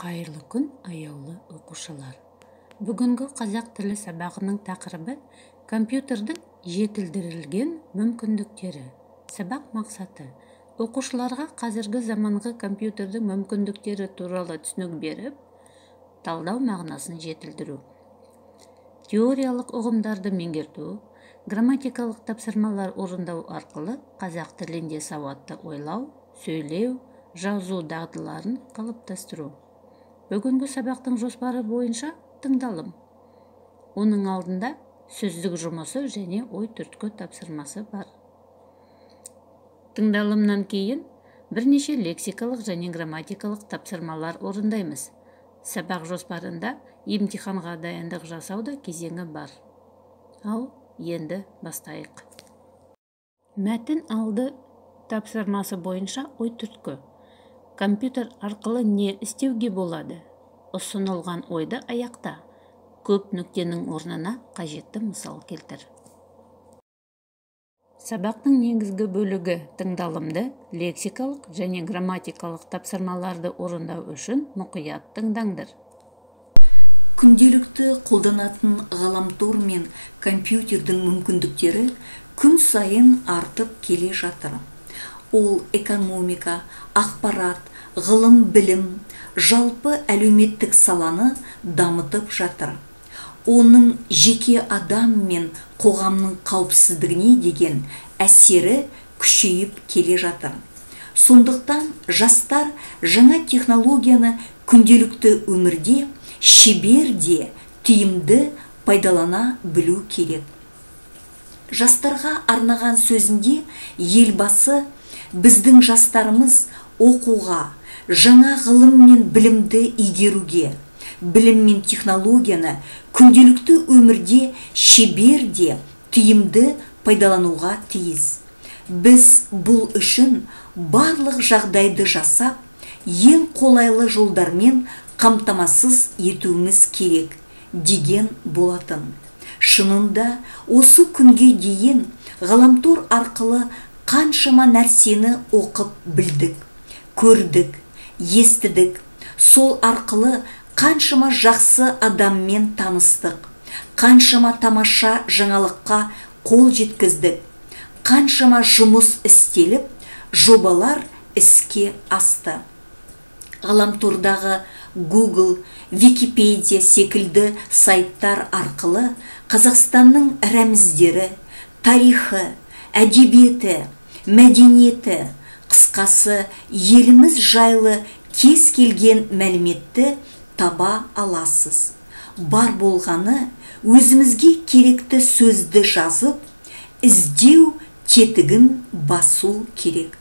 Қайырлы күн, аяулы оқушылар. Бүгінгі қазақ тілі сабағының тақырыбы компьютердің жетілдірілген мүмкіндіктері. Сабақ мақсаты оқушыларға қазіргі заманғы компьютердің мүмкіндіктері туралы түсінік беріп, талдау мағынасын жетілдіру. Теориялық ұғымдарды меңгерту, грамматикалық тапсырмалар орындау арқылы қазақ тілінде сауатты ойлау, сөйлеу, жазу дағдыларын қалыптастыру. Бүгінгі сабақтың жоспары бойынша тыңдалым. Оның алдында сөздік жұмысы және ой түрткі тапсырмасы бар. Тыңдалымнан кейін бірнеше лексикалық және грамматикалық тапсырмалар орындаймыз. Сабақ жоспарында емтиханға дайындық жасауда кезеңі бар. Ал енді бастайық. Мәтін алды тапсырмасы бойынша ой түрткі. Компьютер арқылы не істеуге болады? Ұсынылған ойды аяқта. Көп нүктенің орнына қажетті мысал келтір. Сабақтың негізгі бөлігі тыңдалымды, лексикалық және грамматикалық тапсырмаларды орындау үшін мұқият тыңдаңдар. Күнделікті қолданатын ғаламтор мен компьютердің мүмкіндіктері күн сайын артып келе жатыр. Ол экономика, ақпарат, ғылым, білім, жалпы әлеуметтік саланы дамытып жатыр. Оның жеке адам мен қоғамның қауіпсіздігіне деген әсері күшейіп келе жатыр. Сондықтан жастар жаңа технологияны күнделікті өмірде шебер де тиімді пайдалана білу керек. Жастарға арнаған сөзінде елбасы біздің жастарымыз оқуға, жаңа ғылым мен білімді игеруге, білім мен технологияны күнделікті өмірде шебер де тиімді пайдалануға тиіс. Біз бұл үшін барлық жағдайды жасап, ең қолайлы жолдармен қамтамасыз етуіміз керек деген болатын. Шынында осы күнге дейін ғаламтор арқылы қаншама нәрсені оқып білдік, көрдік, естідік. Сол арқылы қаншама жақсы адаммен таныстық, қаншама тамаша жаңалыққа қол жеткіздік, қаншама жұмыс істеліп, жобалар іске асты. Ғаламтордағы Google, Википедия секілді сайттар арқылы Қазақстанның рәміздері, тарихы, әдебиеті, мәдениеті, қысқасы еліміз жайлы кез келген мәліметті таба аласыз. Бар болғаны өзімізге керекті сөзді жазып, іздеу тетігін басу керек.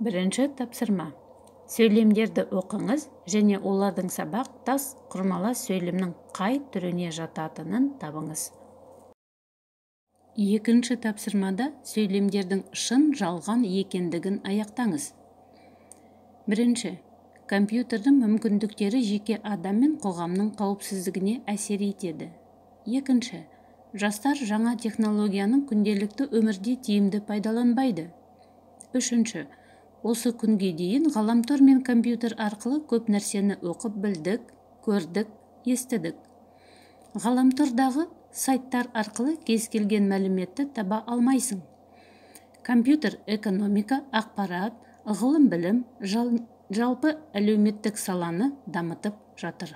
Бірінші тапсырма. Сөйлемдерді оқыңыз және олардың сабақтас құрмалас сөйлемнің қай түріне жататынын табыңыз. Екінші тапсырмада сөйлемдердің шын жалған екендігін аяқтаңыз. Бірінші. Компьютердің мүмкіндіктері жеке адам мен қоғамның қауіпсіздігіне әсер етеді. Екінші. Жастар жаңа технологияның күнделікті өмірде тиімді пайдаланбайды. Үшінші. Осы күнге дейін ғаламтор мен компьютер арқылы көп нәрсені оқып білдік, көрдік, естідік. Ғаламтордағы сайттар арқылы кез келген мәліметті таба алмайсың. Компьютер экономика, ақпарат, ғылым, білім, жалпы әлеуметтік саланы дамытып жатыр.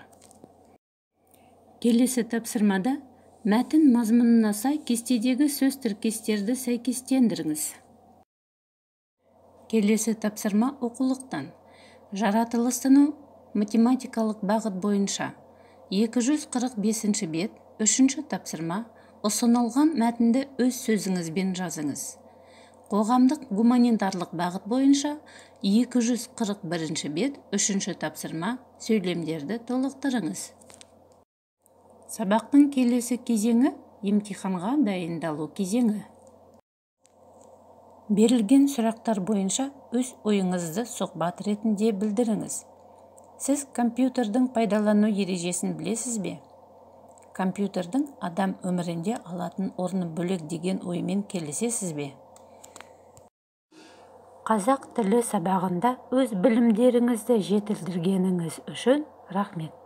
Келесі тапсырмада мәтін мазмұнына сай кестедегі сөз тіркестерді сәйкестендіріңіз. Келесі тапсырма оқулықтан. Жаратылыстану математикалық бағыт бойынша 245 бет, 3-ші тапсырма. Ұсынылған мәтінді өз сөзіңізбен жазыңыз. Қоғамдық гуманитарлық бағыт бойынша 241 бет, 3-ші тапсырма. Сөйлемдерді толықтырыңыз. Сабақтың келесі кезеңі емтиханға дайындалу кезеңі. Берілген сұрақтар бойынша өз ойыңызды сұхбат ретінде білдіріңіз. Сіз компьютердің пайдалану ережесін білесіз бе? Компьютердің адам өмірінде алатын орны бөлек деген оймен келісесіз бе? Қазақ тілі сабағында өз білімдеріңізді жетілдіргеніңіз үшін рахмет.